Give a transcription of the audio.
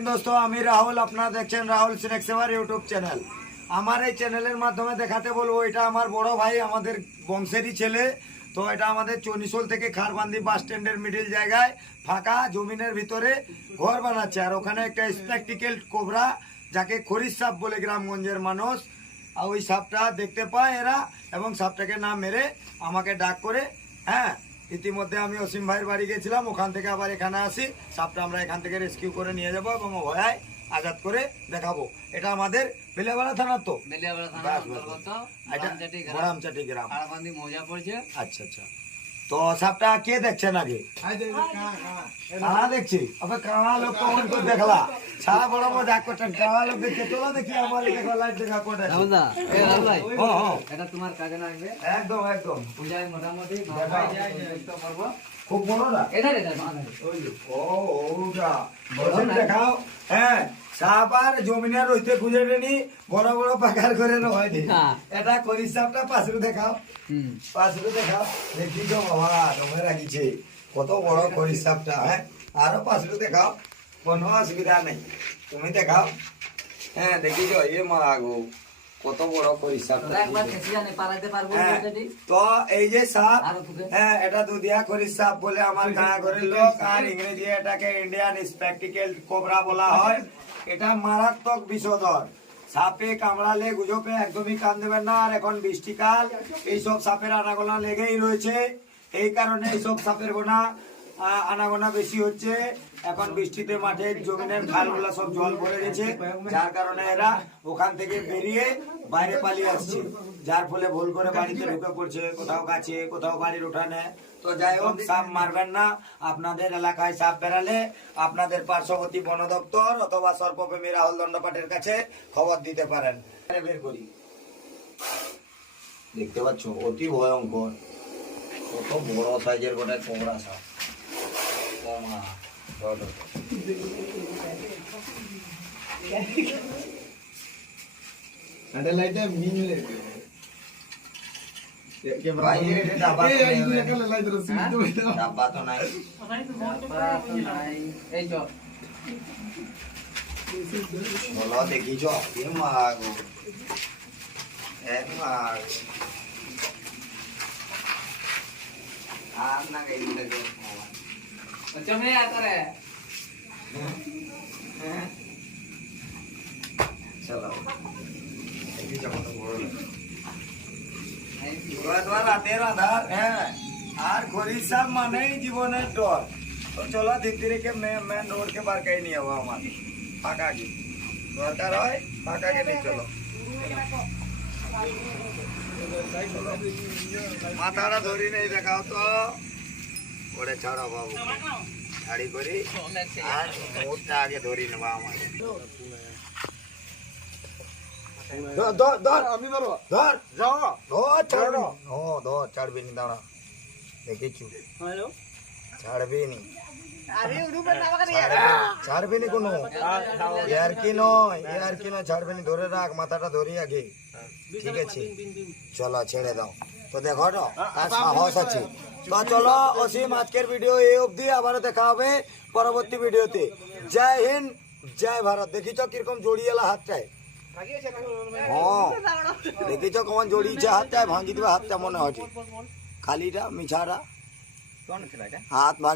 হিন্দ দোস্ত, আমি রাহুল, আপনারা দেখছেন রাহুল সিনেক সেভার ইউটিউব চ্যানেল আমার এই চ্যানেলের মাধ্যমে দেখাতে বলব, এটা আমার বড় ভাই, আমাদের বংশেরই ছেলে। তো এটা আমাদের চনিশোল থেকে খারবান্দি বাস স্ট্যান্ডের মিডিল জায়গায়, ফাঁকা জমিনের ভিতরে ঘর বানাচ্ছে। আর ওখানে একটা স্প্যাকটিক্যাল কোবরা যাকে খরিস সাপ বলে গ্রামগঞ্জের মানুষ। আর ওই সাপটা দেখতে পায় এরা, এবং সাপটাকে না মেরে আমাকে ডাক করে হ্যাঁ ইতিমধ্যে আমি অসীম ভাইয়ের বাড়ি গেছিলাম ওখান থেকে আবার এখানে আসি। সাপটা আমরা এখান থেকে রেস্কিউ করে নিয়ে যাব এবং ভয়ায় আজাদ করে দেখাবো। এটা আমাদের বেলিয়াবাড়া থানার তো। বেলিয়াবাড়া থানা বাস, বাস, অন্তর্গত গ্রাম। আচ্ছা আচ্ছা। তো সাপটা কে দেখছেন আগে? কারা দেখছি? কারা লোক কমন করে দেখলা? সারা বড় মজা করছেন কারা লোক দেখছে? চলো দেখি আমার দেখো লাইট দেখা কোটা রাহুলদা এ রাহুল ভাই এটা তোমার কাজে লাগবে। একদম একদম। পূজায় মোটামুটি। খুব বড় না এটা এটা ও ওটা। দেখাও। হ্যাঁ। সাপ আর জমিনের রইতে খুঁজে বড় বড় পাকার করে হ্যাঁ। এটা করি সাপটা পাশে দেখাও। পাশে দেখাও। দেখি তো বাবা তোমার রাখিছে। কত বড় করি সাপটা হ্যাঁ? আরও পাশে দেখাও। কোনো অসুবিধা নেই। তুমি দেখাও। হ্যাঁ দেখিছো এ মা গো। কত বড় করি পারব হ্যাঁ, তো এই যে সাপ হ্যাঁ এটা দুধিয়া খরিস সাপ বলে আমার গাঁ ঘরের লোক আর ইংরেজি এটাকে ইন্ডিয়ান স্পেকটিক্যাল কোবরা বলা হয়। এটা মারাত্মক বিষধর। সাপে কামড়ালে গুজবে একদমই কান দেবেন না। আর এখন বৃষ্টিকাল এইসব সাপের আনাগোনা লেগেই রয়েছে। এই কারণে এইসব সাপের গোনা আনাগোনা বেশি হচ্ছে। এখন বৃষ্টিতে মাঠে জমিনের খালগুলো সব জল ভরে গেছে। যার কারণে এরা ওখান থেকে বেরিয়ে বাইরে পালিয়ে আসছে। যার ফলে ভুল করে বাড়িতে ঢুকে পড়ছে। কোথাও গাছে কোথাও বাড়ির উঠানে। তো যাই হোক, সাপ মারবেন না। আপনাদের এলাকায় সাপ বেড়ালে আপনাদের পার্শ্ববর্তী বন দপ্তর অথবা সর্বপ্রেমী রাহুল দণ্ডপাঠের কাছে খবর দিতে পারেন। বের করি। দেখতে পাচ্ছ, অতি ভয়ঙ্কর। কত বড় সাইজের গোটা কোমড়া সাপ। Lain terus itu ডাব্বা তো নাই এই তো বলো দেখিছ এ মা গো এক মা গো। আর না গাই লাগে আতরে চলো দেখিছ কত বড় লাগে। এবার তোমার রাতের আধার? হ্যাঁ। আর গরিব সাহেব মানেই জীবনের ডর। তো চলো ধীরে রেখে মেন রোড কে বার কাই নিয়ে যাব আমার। ফাঁকা কি দরকার হয়, ফাঁকা কে নিয়ে চলো। মাথাটা ধরি নেই, দেখাও তো। ওরে ছাড়ো বাবু। ছাড়ি করি আর মুখটা আগে ধরি নেবা আমার। ধর ধর ধর। আমি পারব ধর। যাও। ধর ছাড়ো ও ধর ছাড়বি নি দাঁড়া। দেখেছু? ছাড়বি নি ছাড়বি- ছাড়বি নি কোনো। ইয়ার কি নয় ইয়ার কি নয় ছাড়বি নি ধরে রাখ মাথাটা ধরি আগে। ঠিক আছে? চলো ছেড়ে দাও। তো দেখো তো তার সাহস আছে তো চলো অসীম আজকের ভিডিও এই অবধি আবার দেখা হবে পরবর্তী ভিডিওতে জয় হিন্দ জয় ভারত। দেখিছ কীরকম জড়িয়েলা হাতটায়? হ্যাঁ দেখিছ কমন জড়িয়েছে হাতটায়? ভাঙি দিবে হাতটা মনে হচ্ছে খালিটা মিছাটা। হাত ভাঙি